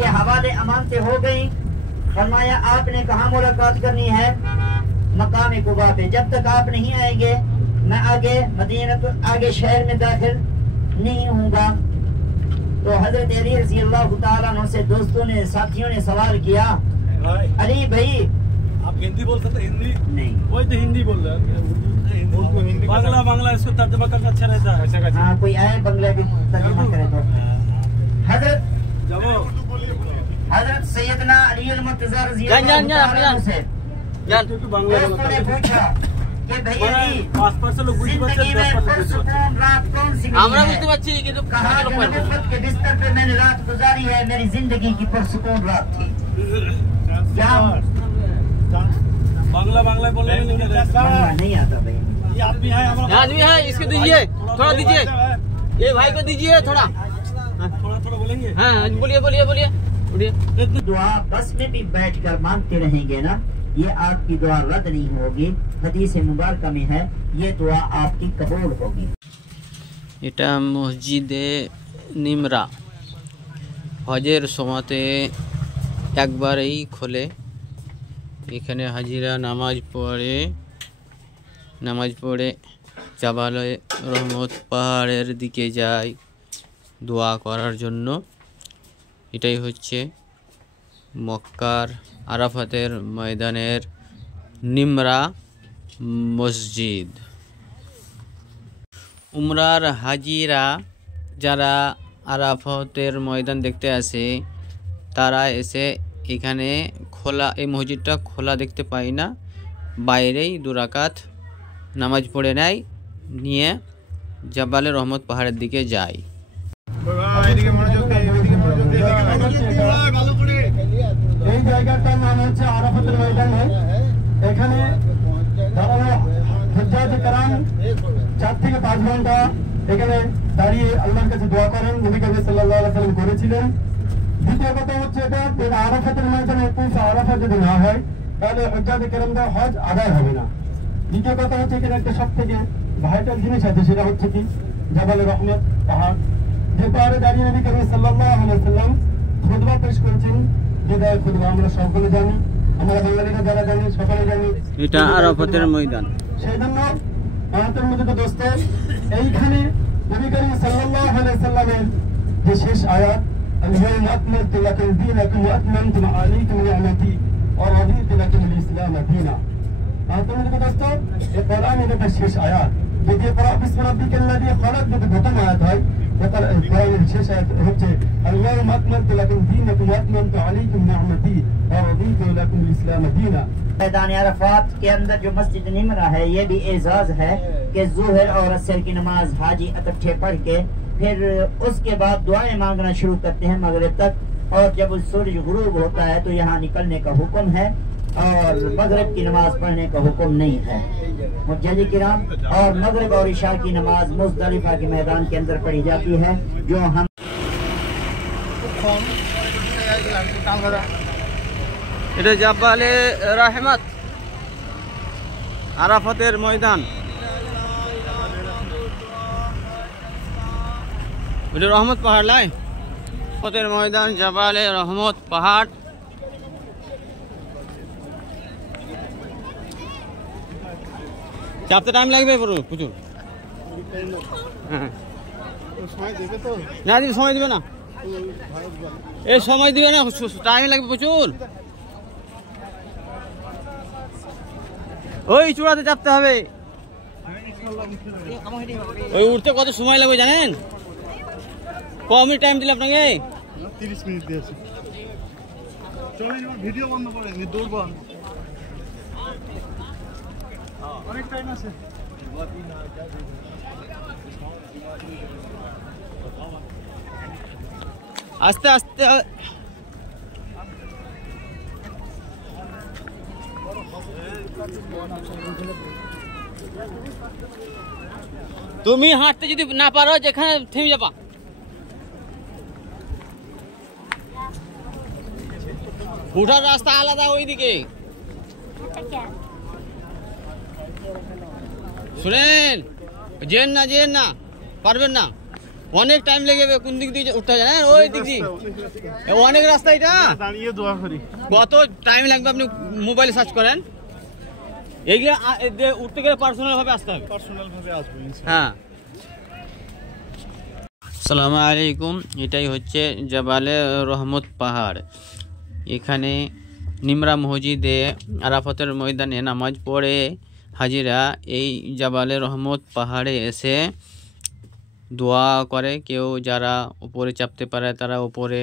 के हवाले अमानतें हो गई। फरमाया आपने कहाँ मुलाकात करनी है? मकाम कुबा पे। जब तक आप नहीं आएंगे मैं आगे मदीना तो आगे शहर में दाखिल नहीं होऊंगा। तो हजरत अली रज़ी अल्लाह तआला अन्हु से दोस्तों ने साथियों ने सवाल किया, अली भाई आप हिंदी बोल सकते? हिंदी नहीं, वही तो हिंदी बोल रहे हैं। बांग्ला बांग्ला इसको तर्जुमा करना अच्छा रहता है। हाँ कोई आए बंगला की तर्जुमा करे तो। हजरत सैयदना अली अल-मुर्तज़ा रज़ी अल्लाह तआला अन्हु से दोस्तों ने पूछा कि भाई अली आसपास से लोग जिंदगी में पुरसुकून रात कौन सी मिली है? कहा कि नबुव्वत के बिस्तर पे मैंने रात गुजारी है, मेरी जिंदगी की पुरसुकून रात थी। क्या बांग्ला बांग्ला बोल रहे हैं? नहीं आता भाई। ये आदमी है, इसको दीजिए, थोड़ा दीजिए, ये भाई को दीजिए थोड़ा थोड़ा बोलेंगे। हाँ बोलिए। दुआ बस में भी बैठकर मांगते रहेंगे ना, ये आपकी दुआ रद्द नहीं होगी। हदीस मुबारक में है ये दुआ आपकी कबूल होगी। এটা মসজিদে নিমরা হজের সময়তে একবারেই খোলে। এখানে হাজিরা নামাজ পড়ে জাবালে রহমত পাহাড়ের দিকে যায় দোয়া করার জন্য। এটাই হচ্ছে মক্কার আরাফাতের ময়দানের নিমরা মসজিদ। উমরার হাজিরা যারা আরাফাতের ময়দান দেখতে আসে তারা এসে এখানে খোলা, এই মসজিদটা খোলা দেখতে পায় না, বাইরেই দুরাকাত নামাজ পড়ে নেয়, নিয়ে জাবালে রহমত পাহাড়ের দিকে যায়। এই জায়গাটার নাম হচ্ছে আরাফাতের ময়দান। এখানে হুজ্জাজ কেরাম 4 থেকে 5 ঘন্টা এখানে দাঁড়িয়ে আল্লাহর কাছে দোয়া করেন, নবী করিম সাল্লাল্লাহু আলাইহি ওয়াসাল্লাম করেছিলেন। দ্বিতীয় কথা হচ্ছে এটা আরাফাতের ময়দানে আরাফা যদি না হয় তাহলে হুজ্জাজ কেরামদের হজ আদায় হবে না। দ্বিতীয় কথা হচ্ছে এখানে একটা সব থেকে ভাইটাল জিনিস আছে, সেটা হচ্ছে কি জাবালে রহমত পাহাড়, যে পাহাড়ে দাঁড়িয়ে নবী করিম সাল্লাল্লাহু আলাইহি ওয়াসাল্লাম খুতবা পেশ করেছেন। বিদায় খুতবা আমরা সকলে জানি, আমরা বাঙালিরা যারা জানি সকলে জানি এটা আরাফাতের ময়দান। সেই জন্য আমাদের মধ্যে তো দোস্ত এইখানে নবী করিম সাল্লাল্লাহু আলাইহি ওয়াসাল্লামের যে শেষ আয়াত আল-ইয়াওমা আকমালতু লাকুম দীনাকুম ওয়া আতমামতু আলাইকুম নি'মাতি ওয়া রাদিতু লাকুম আল-ইসলাম দীনা। আমাদের মধ্যে দোস্ত এই কোরআনের একটা শেষ আয়াত, যদি পড়া বিসমি রাব্বিকাল্লাযী খালাক যদি প্রথম আয়াত হয় তাহলে কোরআনের শেষ আয়াত হচ্ছে আল-ইয়াওমা আকমালতু লাকুম দীনাকুম ওয়া আতমামতু আলাইকুম নি'মাতি ওয়া রাদিতু লাকুম আল-ইসলাম দীনা। मैदान अरफात के अंदर जो मस्जिद निमरा है ये भी एजाज है कि ज़ोहर और असर की नमाज हाजी इकट्ठे पढ़ के फिर उसके बाद दुआएं मांगना शुरू करते हैं मगरिब तक, और जब सूरज गुरूब होता है तो यहाँ निकलने का हुक्म है और मगरिब की नमाज पढ़ने का हुक्म नहीं है। मुज्जली किराम, और मगरिब और इशा की नमाज मुज़दलिफा के मैदान के अंदर पढ़ी जाती है। जो हम এটা জাবালে রহমত আরাফাতের ময়দান। এটা রহমত পাহাড় লাই আরাফাতের ময়দান, জাবালে রহমত পাহাড়। চাপতে টাইম লাগবে প্রচুর। হ্যাঁ না দিদি সময় দিবে না, এই সময় দিবে না, টাইম লাগবে প্রচুর। ওই চূড়াতে চাপতে হবে, ওই উঠতে কত সময় লাগবে জানেন? কমই টাইম দিলে আপনাকে 30 মিনিট দিয়েছে। চলেন ভিডিও বন্ধ করে দৌড়ব, অনেক টাইম আছে। আস্তে আস্তে তুমি হাঁটতে যদি না পারো যেখানে থেমে যাবা। উঠার রাস্তা আলাদা ওইদিকে। শুনেন, যেন না পারবেন না। অনেক টাইম লেগে যাবে। কোন দিক দিয়ে উঠতে জানেন? ওই দিক দিয়ে অনেক রাস্তা। এটা দাঁড়িয়ে দোয়া করি। কত টাইম লাগবে আপনি মোবাইলে সার্চ করেন। এইগুলো উঠতে গেলে পার্সোনাল ভাবে আসতে হবে। পার্সোনাল ভাবে আসবো। হ্যাঁ। আসসালামু আলাইকুম। এটাই হচ্ছে জাবালে রহমত পাহাড়। এখানে নিমরা মসজিদে আরাফাতের ময়দানে নামাজ পড়ে হাজিরা এই জাবালে রহমত পাহাড়ে এসে দোয়া করে। কেউ যারা উপরে চাপতে পারে তারা উপরে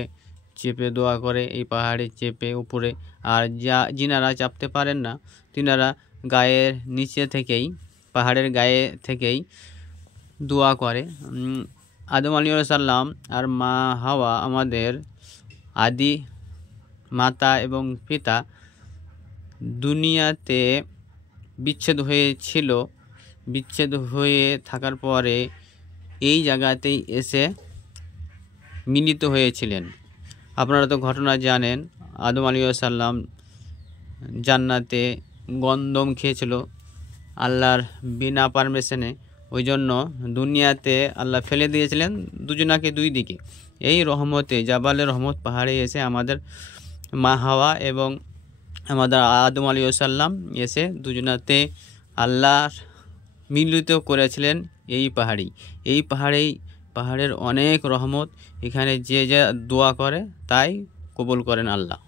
চেপে দোয়া করে, এই পাহাড়ে চেপে উপরে। আর যিনারা চাপতে পারেন না তিনারা গায়ের নিচে থেকেই, পাহাড়ের গায়ে থেকেই দোয়া করে। আদম আলাইহিস সালাম আর মা হাওয়া আমাদের আদি মাতা এবং পিতা দুনিয়াতে বিচ্ছেদ হয়েছিল। বিচ্ছেদ হয়ে থাকার পরে এই জায়গাতেই এসে মিলিত হয়েছিলেন। আপনারা তো ঘটনা জানেন, আদম আলাইহিস সালাম জান্নাতে গন্ধম খেয়েছিল আল্লাহর বিনা পারমিশনে। ওই জন্য দুনিয়াতে আল্লাহ ফেলে দিয়েছিলেন দুজনাকে দুই দিকে। এই রহমতে জাবালে রহমত পাহাড়ে এসে আমাদের মা হাওয়া এবং আমাদের আদম আলাইহিস সালাম এসে দুজনাতে আল্লাহ মিলিত করেছিলেন এই পাহাড়েই। এই পাহাড়ের অনেক রহমত। এখানে যে দোয়া করে তাই কবুল করেন আল্লাহ।